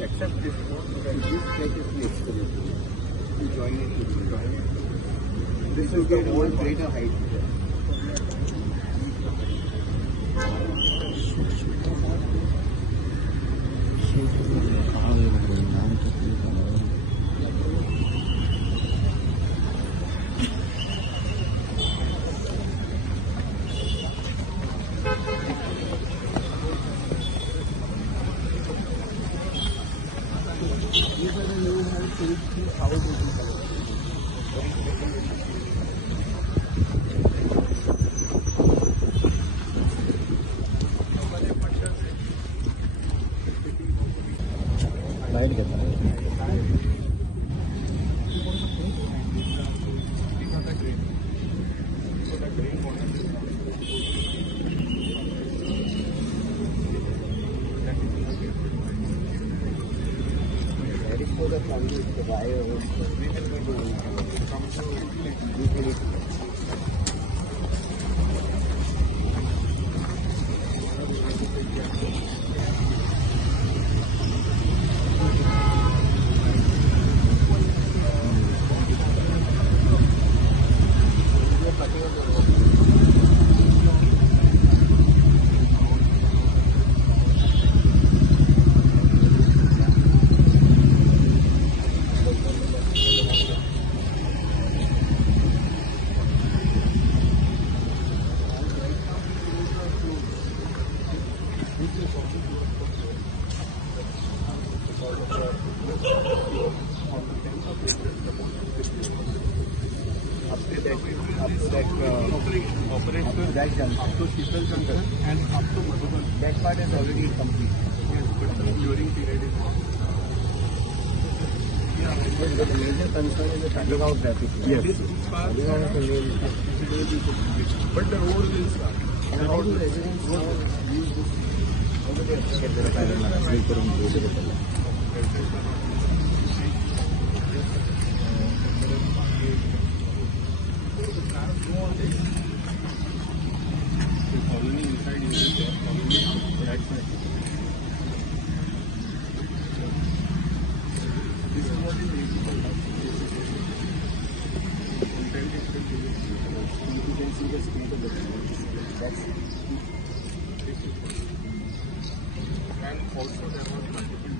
Except this place is the experience. You join it, This will get one greater height. And up to that part is already complete. Yes, but the during period is the major concern is the cutting out traffic. Yes. But the road will start. And how do residents use this? How do they get their and also there was multiple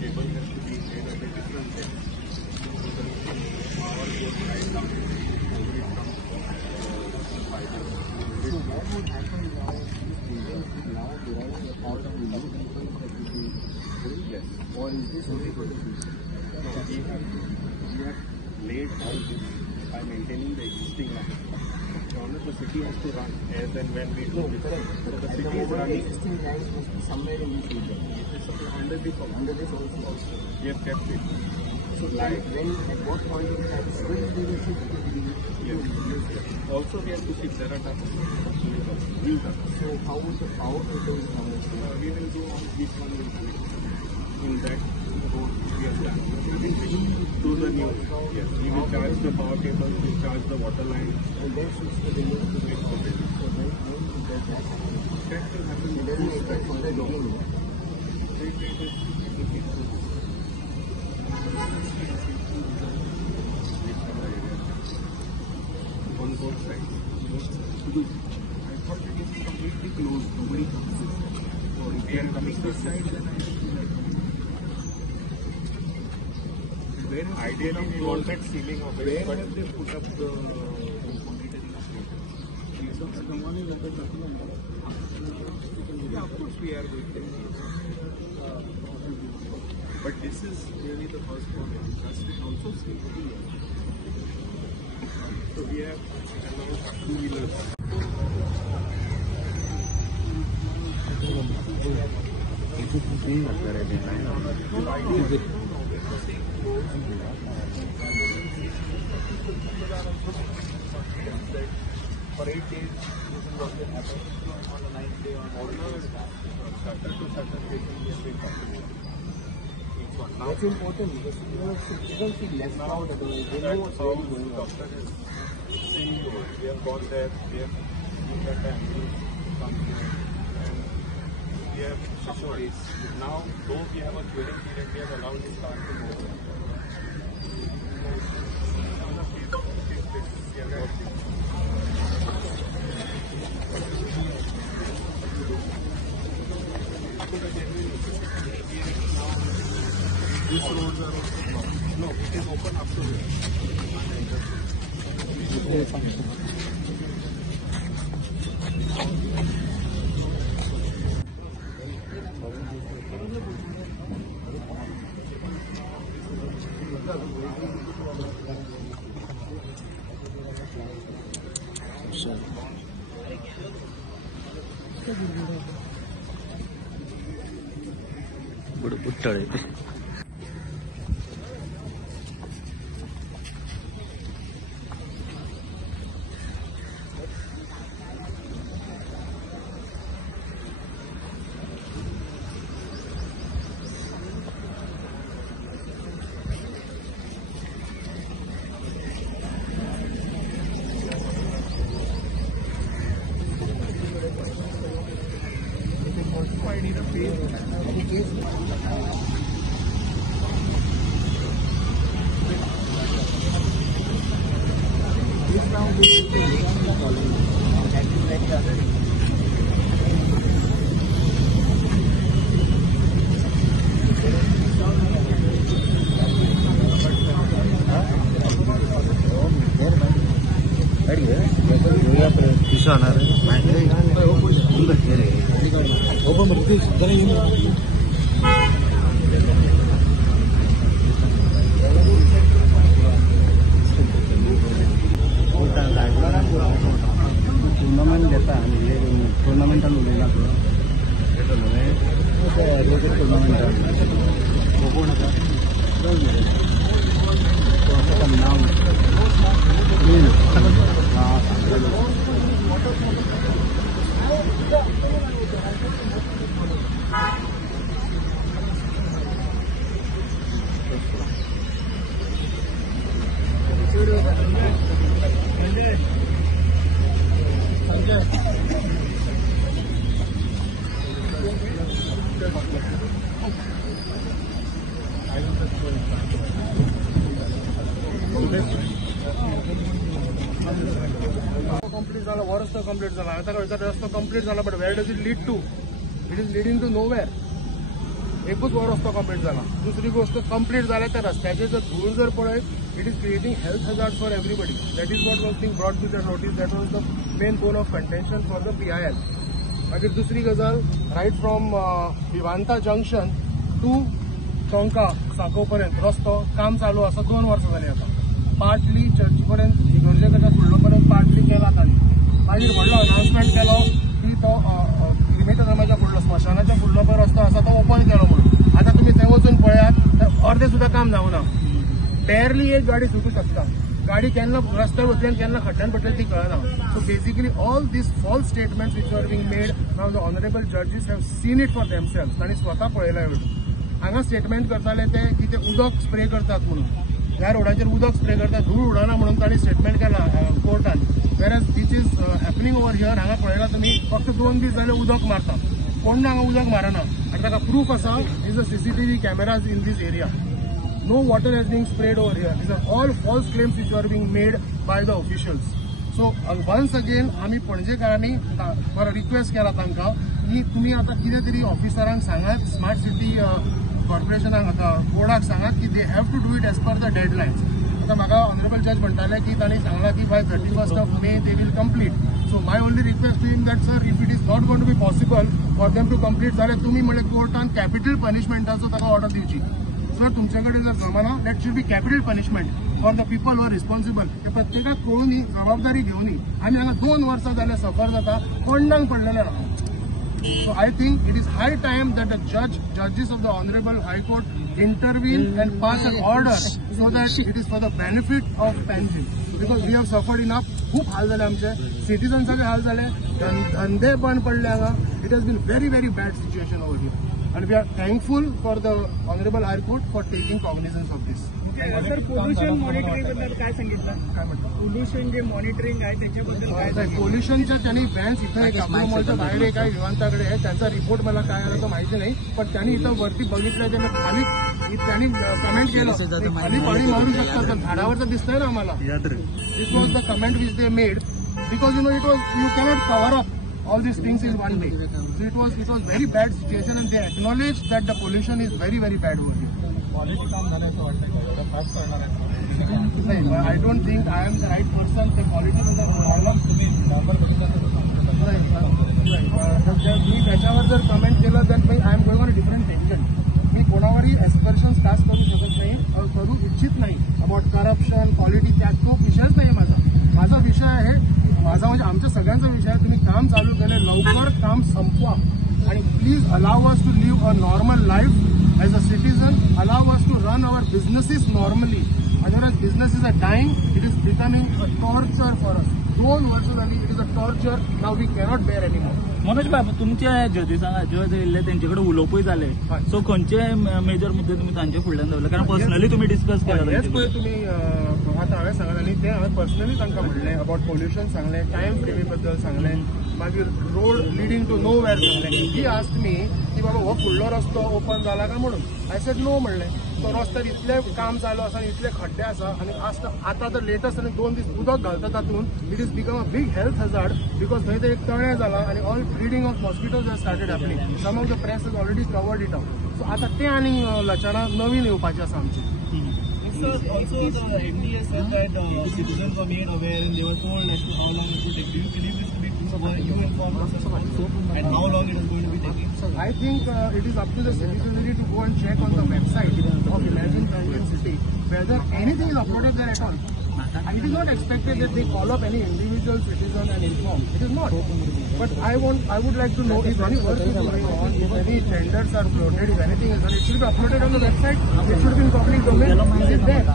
cable has to be made at a different depth. Power goes right down. So what would happen now is now deriving out of new people that will be very less, or is this only for the future? No, we have laid out this by maintaining the existing line. The city has to run as and when we do. Correct. So the city is running. Existing lines must be somewhere in this region. Under this also. We have kept it. So like when at what point in time will we will shift to the yes. Also we have to shift there are tunnels. So how would the power be going on? We will do on this one will connect. In that road we have done. To the new. Yes. We will charge the power cable, we will charge the water line. And then switch to the new to make already. So when does that happen? That will happen. It doesn't affect from the beginning. On both sides. I thought it is completely closed. Nobody comes in. So if they are coming this side, then I should do that. Ideally, we wanted ceiling of it, but have they put up the monitoring station? The one is at the yeah, of course we are going there. But this is really the first one. Industry also safety. So we have allowed two-wheelers. Is it For 8 days, this is what will happen. On the 9th day, on all Saturday to Saturday, we have been talking. That's important because you don't see less crowd at all. They know what's really going on. Doctor is seeing you. We have gone there. We have looked at the ambulance come here, and we have assured it. Now, though we have a queuing period, we have allowed this car to go. These roads are open. No, it is open up to here. बुट्टड़े I need a face. This now we will be making the following. That is like the other. Tournament देता tournament उलयना tournament नाव complete झाला रस्तो complete झाला आता कळटा रस्तो complete झाला but where does it lead to it is leading to nowhere एकूच रस्तो कंप्लीट झाला दुसरी गोष्ट कंप्लीट झाल्या त्या रस्त्याचे जर धूळ जर पळयत it is creating health hazard for everybody that is what was being brought to the notice that was the main goal of contention for the PIL मागीर दुसरी गजाल right from Vivanta junction to Tonca साको पर्यंत रस्तो काम चालू आसा 2 वर्सां जाली आता पार्टली चर्ची पर्यंत इगर्जेच्या फुडलो पर्यंत पार्टली केला ताणी मागीर व्हडलो अनाउन्समेंट केलो की तो लिमिटरमाच्या फुडलो स्मशानाच्या फुडलो पळय रस्तो आसा तो ओपन केलो म्हणून आता तुम्ही थंय वचून पळयात तर अर्धे सुद्धा काम जावना बेरली एक गाडी सुटू शकता गाडी केन्ना रस्त्यार वतली आनी केन्ना खड्ड्यान पडटली ती कळना so basically all these false statements which are being made now the honourable जजीस have seen it for themselves तांणी स्वता पळयला हांगा स्टेटमेंट करताले की ते उदक स्प्रे करतात म्हणून ह्या रोडाचेर उदक स्प्रे करतात धूळ उडना म्हणून तांणी स्टेटमेंट केला कोर्टान whereas this is happening over here हांगा पळयला तुमी फक्त 2 दीस जाले उदक मारता कोण हांगा उदक मारना आनी ताका प्रूफ आसा is a CCTV cameras in these area no water has being spread over here these are all false claims which are being made by the officials so once again आमी पणजेकारांनी रिक्वेस्ट केला तांकां की तुमी आतां कितें तरी ऑफिसरांक सांगात स्मार्ट सिटी कॉर्पोरेशनाक आतां बोर्डाक सांगात की they have to do it as per the deadlines आतां म्हाका ऑनरेबल जज म्हणटाले की तांणी सांगला की by 31st of May they will complete so my only request to him that sir if it is not going to be possible for them to complete जाल्यार तुमी म्हणल्यार कोर्टान कॅपिटल पनिशमेंटाचो ताका ऑर्डर दिवची सर तुमचे कडेन जर जमना that should be capital punishment for the people वर रिस्पॉन्सिबल ते प्रत्येकाक कळून जबाबदारी घेवनी आमी हांगा 2 वर्सां जाल्यार सफर जाता कोंडांक पडलेले So I think it is high time that the judges of the Honorable High Court intervene and pass an order so that it is for the benefit of Panjim. Because we have suffered enough. खूप हाल झाले आमचे, सिटीजन्सचे हाल झाले, धंदे बंद पडले हांगा. It has been very bad situation over here. And we are thankful for the Honorable High Court for taking cognizance of this. Sir pollution monitoring बद्दल काय सांगितलं? काय म्हणतात? पोल्युशन जे मॉनिटरिंग आहे त्याच्याबद्दल काय सांगितलं? पोल्युशनच्या त्यांनी व्हॅन्स इथं एक अपोलो मॉलच्या बाहेर एक आहे विमानतळाकडे आहे, त्यांचा रिपोर्ट मला काय आला तो माहिती नाही, पण त्यांनी इथं वरती बघितलं, त्यांनी खाली त्यांनी कमेंट केलं खाली पाणी मारू शकतात पण झाडावरचं दिसतंय ना आम्हाला. This was the comment which they made because it was you cannot cover up all these things in one day. So it was very bad situation and they acknowledged that the pollution is very bad over here. I don't think I am the right person. The quality of the problem. मी त्याच्यावर जर comment केलं तर I am going on a different tension. मी कोणावरही aspersions पास करू शकत नाही, करू इच्छित नाही. अबाउट करप्शन क्वालिटी त्यात तो विषयच नाही माझा विषय आहे. माझा म्हणजे आमच्या सगळ्यांचा विषय आहे. तुम्ही काम चालू केले, लवकर काम संपवा आणि please allow us to live a normal life as a citizen. Allow us to run our businesses normally. Otherwise business is a time, it is becoming a torture for us. 2 वर्ष झाली, it is a torture. Now we cannot bear anymore. Manoj बाबा, तुमच्या जजीसांगा जे येयल्ले तेंचेकडे उलोवपूय जाले, सो खंयचे major मुद्दे तुम्ही तांचे फुडल्यान दवरले? कारण पर्सनली तुम्ही डिस्कस केला. हेच पळय तुम्ही आता हांवें सांगलें आनी ते हांवें पर्सनली तांकां म्हणलें. अबाउट पोल्युशन सांगलें, टायम फ्रेमी बद्दल सांगलें, मागीर road leading to nowhere सांगलें. ही आस्ट मी की बाबा हो फुडलो रस्तो ओपन जाला काय म्हणून. आय सेड नो म्हणलें. तो रस्त्यार इतले काम चालू आसा, इतले खड्डे आसा आनी आतां तर लेटस्ट आनी 2 दीस उदक घालता तातूंत. It is become a big health hazard because थंय ते एक तळें जाला आनी all breeding of mosquitoes has started happening. Some of the press has already covered it up. So आतां ते आनी लक्षणां नवीन येवपाची आसा आमची. Also, the MDA said that citizens were made aware and they were told as to how long it would take. Do you believe this to be true? Were you informed of this also? And how long it is going to be taking? So I think it is up to the citizenry to go and check on the website of Imagine Panjim City whether anything is uploaded there at all. It is not expected that they call up any individual citizen and inform. It is not. But I would like to know if any work is going on, if any tenders are floated, if anything is done, it should be uploaded on the website. It should be in public domain. Is it there?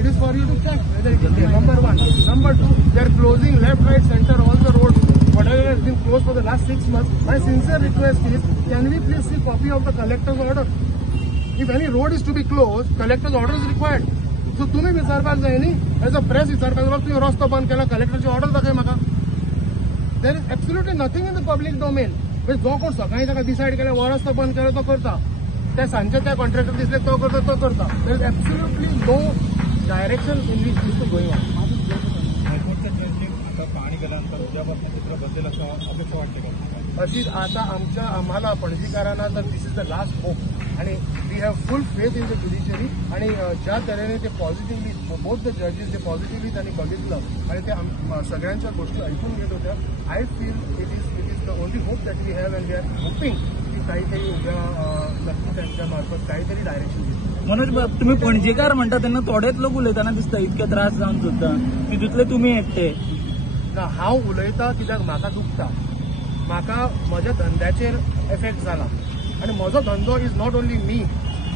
It is for you to check whether it is there. Number 1. Number 2, they are closing left, right, center, all the roads. Whatever has been closed for the last 6 months. My sincere request is, can we please see copy of the collector's order? If any road is to be closed, collector's order is required. So तुम्ही विचारपाक जाय न्ही, as a press विचारपाक जाय तुम्ही रस्तो बंद केला, कलेक्टरची ऑर्डर दाखय म्हाका. देर is absolutely nothing in the public domain. म्हणजे जो कोण सकाळी ताका डिसायड केला हो रस्तो बंद केला तो करता, ते सांजे त्या कॉन्ट्रॅक्टर दिसले तो करता. There is absolutely no direction in which this is going on. हायकोर्टचं जजमेंट आता पाणी गेल्यानंतर उद्यापासून चित्र बदलेल असं अपेक्षा वाटते का? अशीच आता आम्हाला पणजीकारांना तर this is the last hope आणि we have full faith in the judiciary. आणि ज्या तऱ्हेने ते पॉझिटिव्हली बोथ द जजेस ते पॉझिटिव्हली त्यांनी बघितलं आणि ते सगळ्यांच्या गोष्टी ऐकून घेत होत्या. I feel it is the only hope that we have and we are hoping की काहीतरी उद्या नक्की त्यांच्या मार्फत काहीतरी डायरेक्शन घेतलं. मनोज बाब, तुम्ही पणजेकार म्हणता तेन्ना थोडेच लोक उलयतना दिसता इतके त्रास जावन सुद्दां, तितूंतले तुमी एकटे. ना हांव उलयतां कित्याक म्हाका दुखता, म्हाका म्हज्या धंद्याचेर इफेक्ट जाला आणि म्हजो धंदो इज नॉट ओन्ली मी.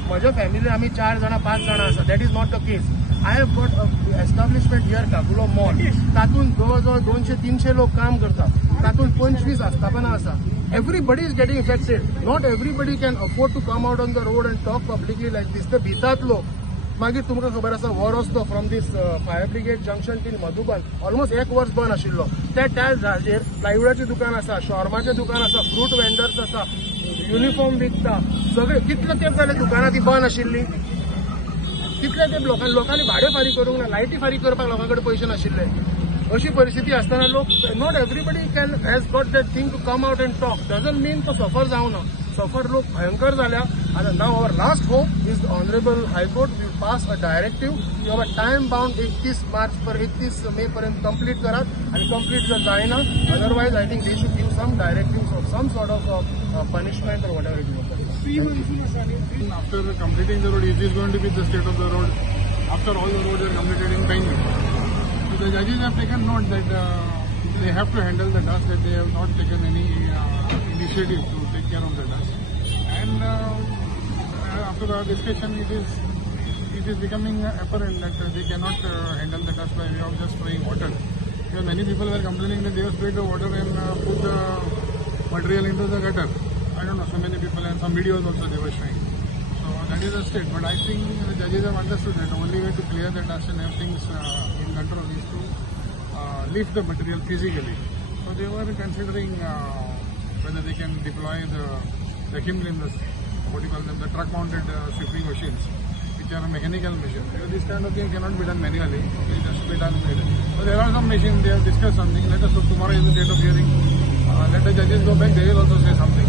म्हज्या फॅमिलीन आमी 4 जाणां 5 जाणां आसा. That is not the case. I have got a establishment here Caculo mall. तातूंत जवळ 200-300 लोक काम करतात. तातूंत 25 आस्थापनां आसा. Everybody is getting affected. Not everybody can afford to come out on the road and talk publicly like these. ते भितात लोक. मागीर तुमकां खबर आसा हो रस्तो from these fire brigade junction till Madhuban almost 1 वर्स बंद आशिल्लो. त्या जागेर प्लायवुडाचें दुकान आसा, शॉर्माचें दुकान आसा, फ्रूट वेंडर्स आसा, युनिफॉर्म विकता. सगळे कितले तेंप जाले दुकानां ती बंद आशिल्ली. कितले तेंप लोकांनी भाडे फारीक करूंक ना, लायटी फारीक करपाक लोकांकडे पयशे नाशिल्ले. अशी परिस्थिती असताना लोक not everybody can has got that thing to come out and talk. Doesn't mean तो सफर जावं ना. सफर लोक भयंकर झाल्या. आता now our last hope is the honourable high court will pass a directive की बाबा टाइम बाउंड 31 मे पर्यंत कंप्लीट करात आणि कंप्लीट जर जायना otherwise I think they should give some directive of some sort of punishment or whatever it is. After completing the road, is this going to be the state of the road after all the roads are completed in Panjim? So the judges have taken note that they have to handle the dust, that they have not taken any initiative initiative to take care of the dust. And after our discussion, it is becoming apparent that they cannot handle the dust by way of just spraying water. Because many people were complaining that they have sprayed the water and put the material into the gutter. I don't know, so many people, and some videos also they were showing. So that is the state. But I think the judges have understood that the only way to clear the dust and have things in control is to lift the material physically. So they were considering whether they can deploy the Himlindas, what you call them, the truck-mounted sweeping machines, which are a mechanical machine. This kind of thing cannot be done manually. It has to be done manually. So there are some machines. They have discussed something. Let us look. Tomorrow is the date of hearing. Let the judges go back. They will also say something.